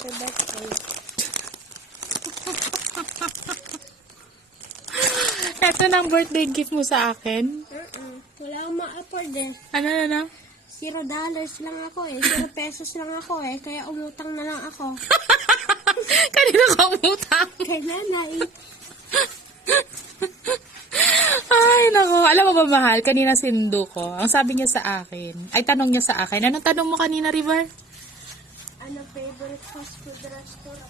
Happy birthday. Ito na ang birthday gift mo sa akin. Wala akong ma-afford eh. Ano? $0 lang ako eh. 0 pesos lang ako eh. Kaya umutang na lang ako. Kanina ka umutang. Kay nanay. Ay, nako. Alam mo ba, mahal? Kanina sinundo ko. Ang sabi niya sa akin, ay tanong niya sa akin. Anong tanong mo kanina, River? Ano favorite fast food restaurant?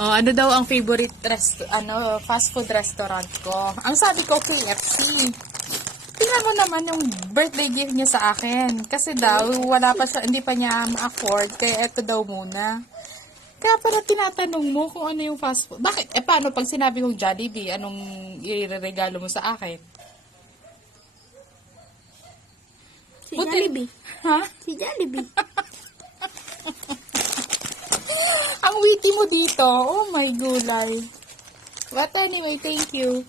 Oh, ano daw ang favorite fast food restaurant ko? Ang sabi ko, KFC. Tingnan mo naman yung birthday gift niya sa akin. Kasi daw, wala pa siya, hindi pa niya ma-afford. Kaya eto daw muna. Kaya para tinatanong mo kung ano yung fast food. Bakit? Paano pag sinabi kong Jollibee, anong ireregalo mo sa akin? Si Jollibee. Ha? Si Jollibee. Ang witty mo dito. Oh my gulay. But anyway, thank you.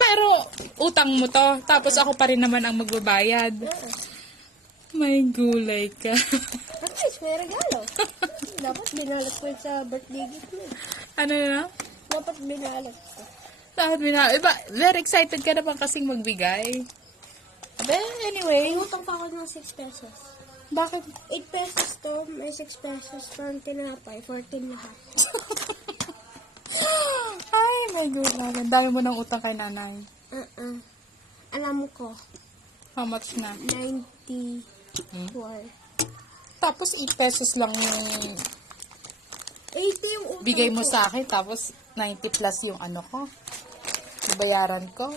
Pero utang mo to. Tapos ako pa rin naman ang magbabayad. May gulay ka. At least may regalo. Dapat binalat ko yun sa birthday gift mo. Ano na? Dapat binalat ko. Iba, very excited ka naman kasing magbigay. But anyway. Umutang pa ako ng 6 pesos. Bakit? 8 pesos to, may 6 pesos pang tinapay, 14 lahat. Ay, my gulay. Ang dami mo ng utang kay nanay. Alam ko, How much na? 94. Tapos 8 pesos lang yung 80 yung utang bigay mo ko. sa akin. Tapos 90 plus yung ano ko. Bayaran ko.